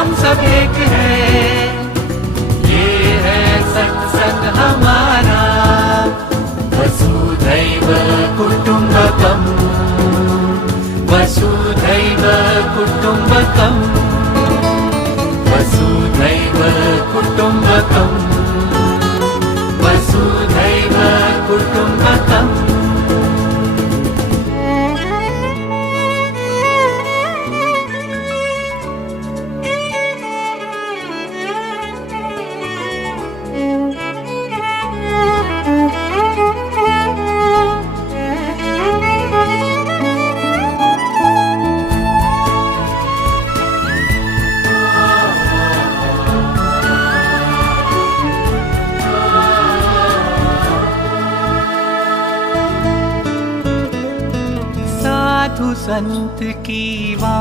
हम सब एक हैं। ये है सत्संग हमारा, वसुधैव कुटुम्बकम्, वसुधैव कुटुम्बकम्, वसुधैव कुटुम्बकम्, वसुधैव कुटुम्बकम्। साधु संत की